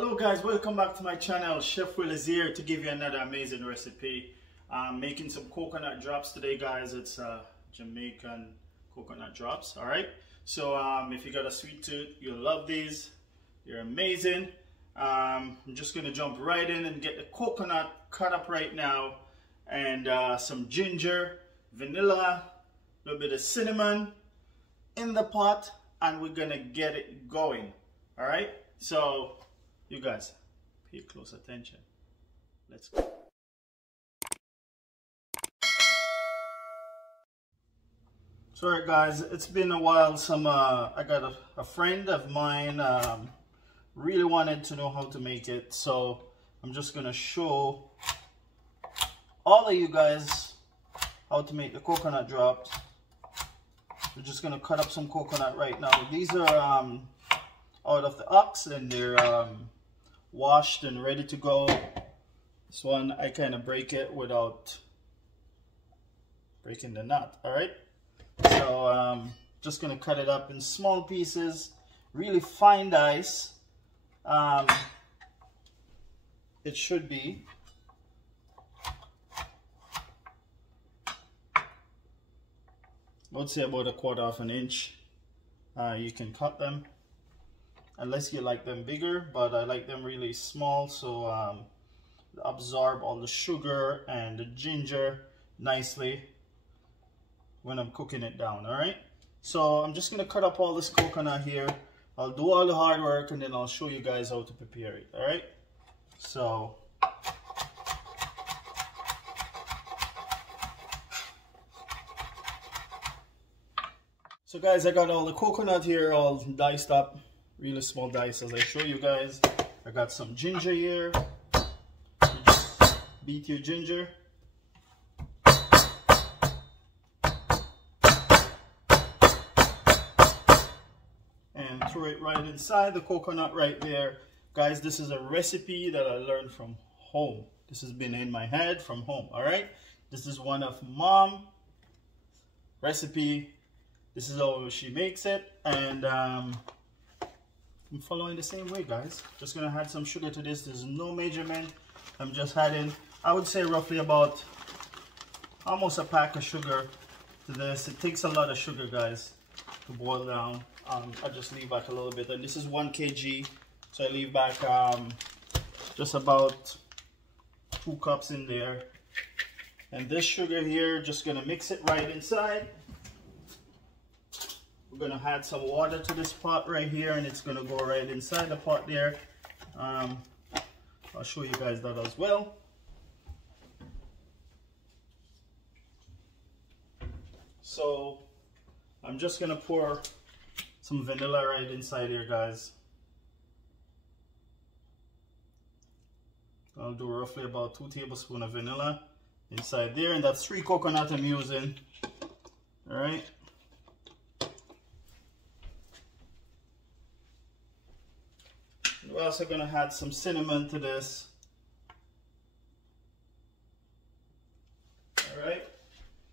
Hello guys, welcome back to my channel. Chef Will is here to give you another amazing recipe. I'm making some coconut drops today guys. It's Jamaican coconut drops, alright? So if you got a sweet tooth, you'll love these. You're amazing. I'm just gonna jump right in and get the coconut cut up right now, and some ginger, vanilla, a little bit of cinnamon in the pot, and we're gonna get it going. Alright, so you guys pay close attention. Let's go. Sorry guys, it's been a while. I got a friend of mine really wanted to know how to make it, so I'm just gonna show all of you guys how to make the coconut drops. We're just gonna cut up some coconut right now. These are out of the ox, and they're washed and ready to go. This one I kind of break it without breaking the nut. All right, so just gonna cut it up in small pieces, really fine dice. It should be I would say about 1/4 of an inch. You can cut them unless you like them bigger, but I like them really small, so absorb all the sugar and the ginger nicely when I'm cooking it down. All right, so I'm just gonna cut up all this coconut here. I'll do all the hard work and then I'll show you guys how to prepare it. All right, so guys, I got all the coconut here all diced up, really small dice as I show you guys. I got some ginger here. You just beat your ginger. And throw it right inside the coconut right there. Guys, this is a recipe that I learned from home. This has been in my head from home, all right? This is one of Mom's recipe. This is how she makes it, and I'm following the same way, guys. Just gonna add some sugar to this. There's no measurement. I'm just adding, I would say, roughly about almost a pack of sugar to this. It takes a lot of sugar, guys, to boil down. I just leave back a little bit, and this is 1 kg, so I leave back just about 2 cups in there. And this sugar here, just gonna mix it right inside. We're gonna add some water to this pot right here, and it's gonna go right inside the pot there. I'll show you guys that as well. So I'm just gonna pour some vanilla right inside here, guys. I'll do roughly about 2 tablespoons of vanilla inside there, and that's 3 coconut I'm using. All right. We're also going to add some cinnamon to this. Alright,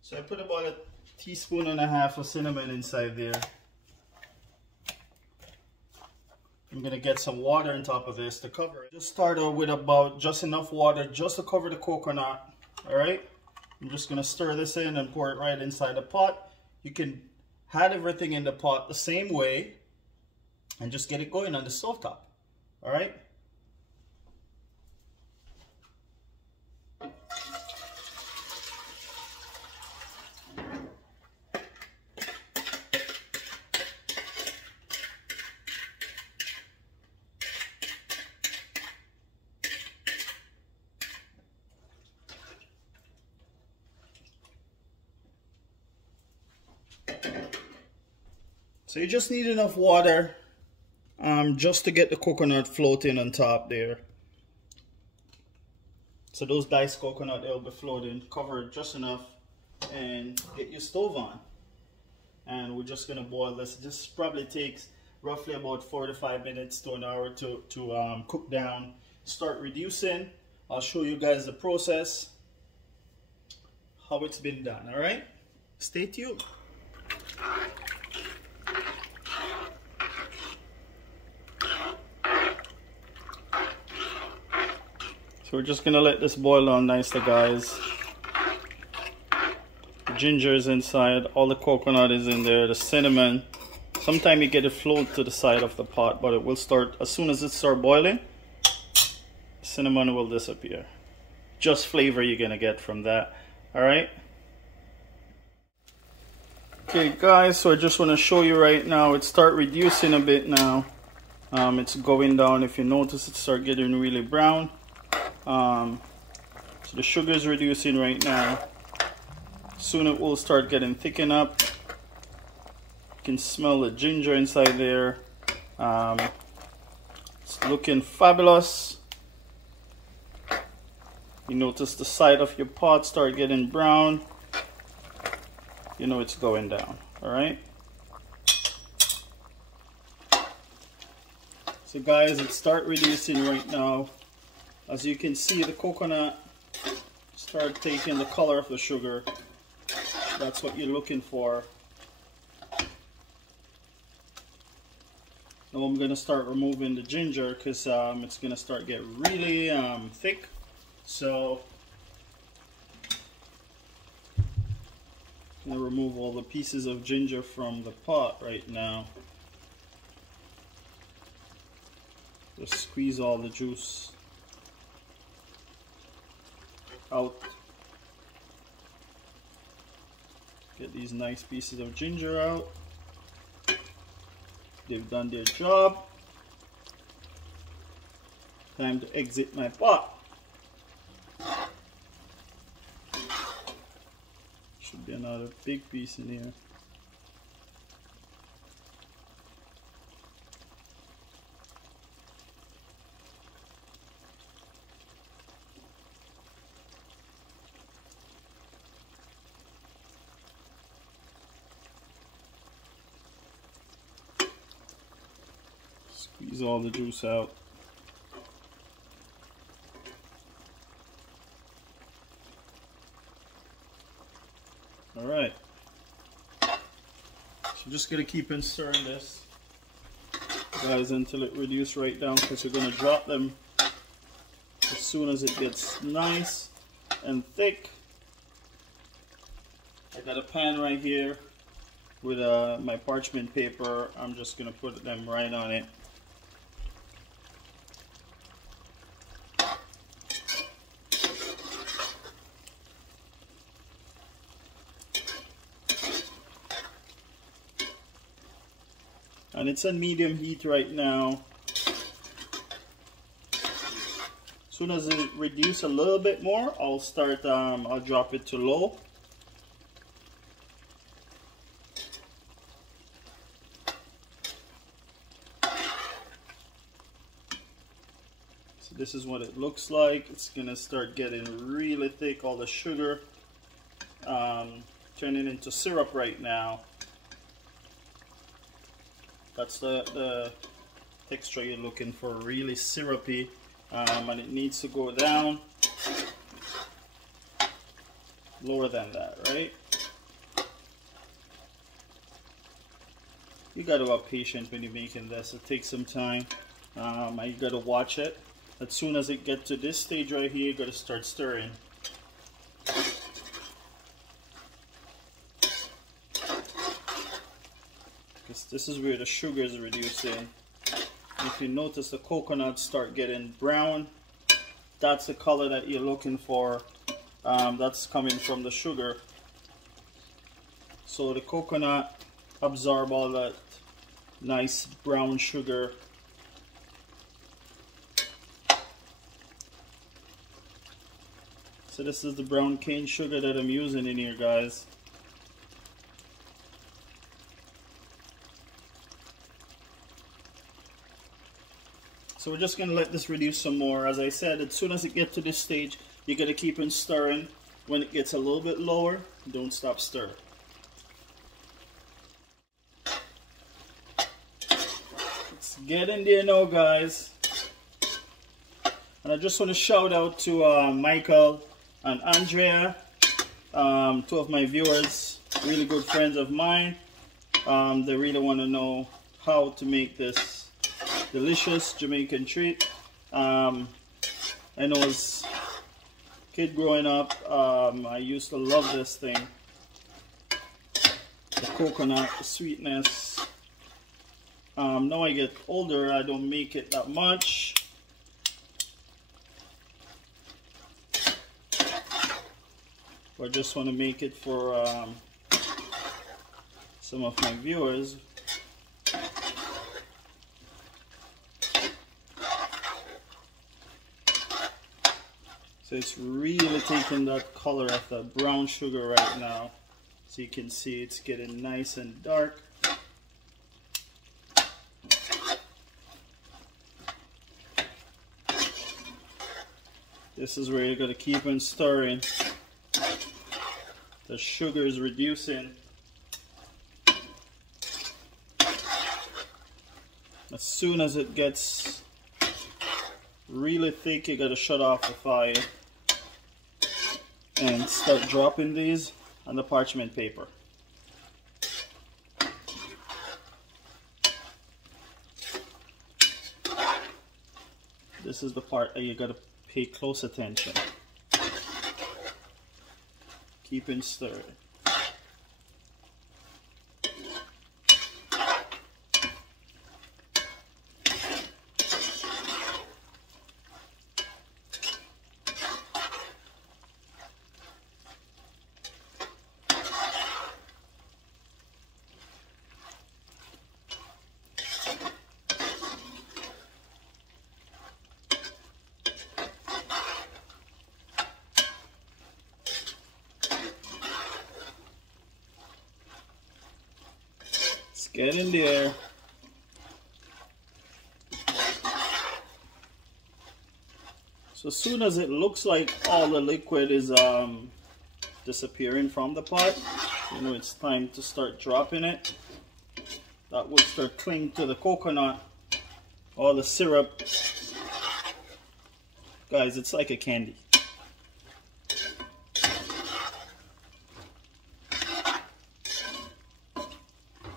so I put about 1.5 teaspoons of cinnamon inside there. I'm going to get some water on top of this to cover it. Just start out with about just enough water just to cover the coconut. Alright, I'm just going to stir this in and pour it right inside the pot. You can add everything in the pot the same way and just get it going on the stove top. All right. So you just need enough water just to get the coconut floating on top there. So those diced coconut, they'll be floating. Cover it just enough and get your stove on. And we're just gonna boil this. This probably takes roughly about 4 to 5 minutes to an hour to cook down. Start reducing. I'll show you guys the process, how it's been done. All right, stay tuned. So we're just gonna let this boil down nicely, guys. The ginger is inside, all the coconut is in there, the cinnamon. Sometimes you get it float to the side of the pot, but it will start, as soon as it starts boiling, cinnamon will disappear. Just flavor you're gonna get from that. All right. Okay guys, so I just want to show you right now, it start reducing a bit now. It's going down. If you notice, it start getting really brown. So the sugar is reducing right now. Soon it will start getting thickened up. You can smell the ginger inside there. It's looking fabulous. You notice the side of your pot start getting brown. You know it's going down. All right. So guys, it start reducing right now. As you can see, the coconut start taking the color of the sugar. That's what you're looking for. Now I'm going to start removing the ginger because it's going to start get really thick. So I'm going to remove all the pieces of ginger from the pot right now. Just squeeze all the juice out. Get these nice pieces of ginger out. They've done their job. Time to exit my pot. Should be another big piece in here. Squeeze all the juice out. All right. So just gonna keep on stirring this, guys, until it reduces right down, because we're gonna drop them as soon as it gets nice and thick. I got a pan right here with my parchment paper. I'm just gonna put them right on it. And it's on medium heat right now. As soon as it reduces a little bit more, I'll start, I'll drop it to low. So this is what it looks like. It's gonna start getting really thick, all the sugar turning into syrup right now. That's the texture you're looking for, really syrupy, and it needs to go down lower than that, right? You gotta be patient when you're making this. It takes some time. You gotta watch it. As soon as it gets to this stage right here, you gotta start stirring. This is where the sugar is reducing. If you notice, the coconuts start getting brown. That's the color that you're looking for. That's coming from the sugar. So the coconut absorb all that nice brown sugar. So this is the brown cane sugar that I'm using in here, guys. So we're just going to let this reduce some more. As I said, as soon as it gets to this stage, you're going to keep on stirring. When it gets a little bit lower, don't stop stirring. It's getting there now, guys. And I just want to shout out to Michael and Andrea, two of my viewers, really good friends of mine. They really want to know how to make this delicious Jamaican treat. I I know as a kid growing up, I used to love this thing. The coconut, the sweetness. Now I get older, I don't make it that much. I just want to make it for some of my viewers. So it's really taking that color of the brown sugar right now. So you can see it's getting nice and dark. This is where you're going to keep on stirring. The sugar is reducing. As soon as it gets really thick, you gotta shut off the fire and start dropping these on the parchment paper. This is the part that you gotta pay close attention. Keep it stirred. Get in there. So as soon as it looks like all the liquid is disappearing from the pot, you know it's time to start dropping it. That will start clinging to the coconut, all the syrup. Guys, it's like a candy.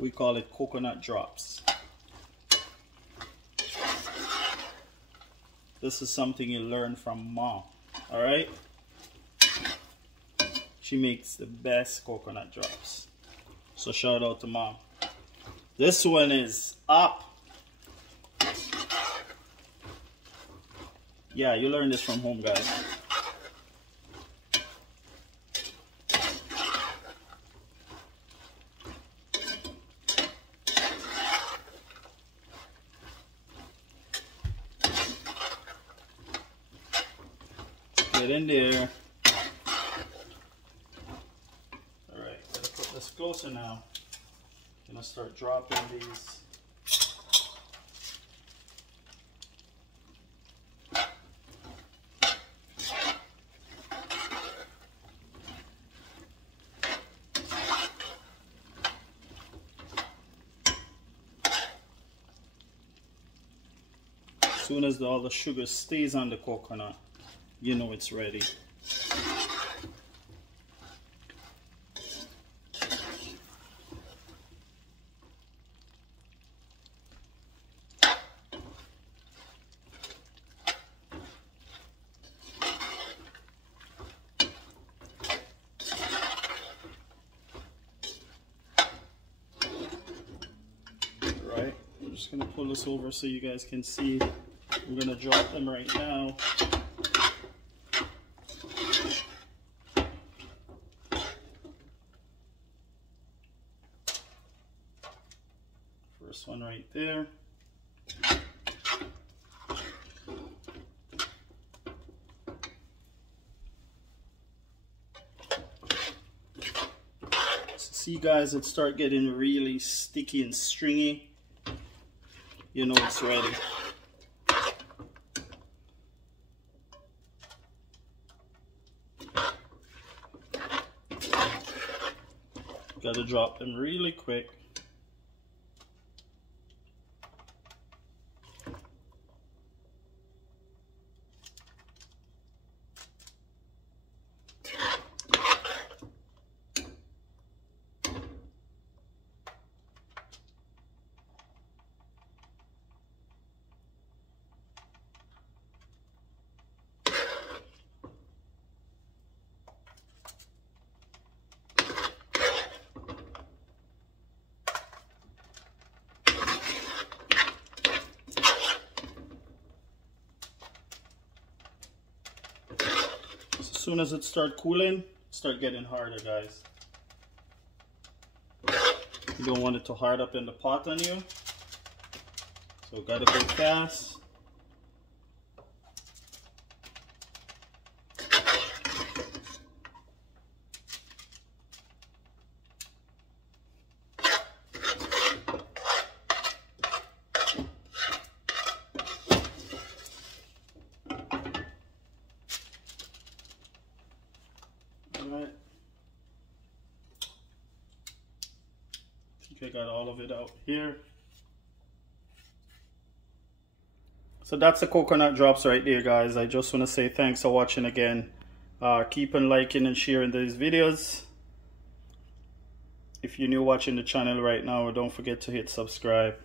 We call it coconut drops. This is something you learn from Mom, all right? She makes the best coconut drops. So shout out to Mom. This one is up. Yeah, you learned this from home, guys. Get in there. Alright, gotta put this closer now. Gonna start dropping these. As soon as all the sugar stays on the coconut, you know it's ready. Right, I'm just gonna pull this over so you guys can see. I'm gonna drop them right now. First one right there. See guys, it start getting really sticky and stringy. You know it's ready. Gotta drop them really quick. soon as it start cooling, start getting harder, guys. You don't want it to hard up in the pot on you. So gotta go fast. Alright. I think I got all of it out here. So that's the coconut drops right there, guys. I just want to say thanks for watching again. Keep on liking and sharing these videos. If you're new watching the channel right now, don't forget to hit subscribe.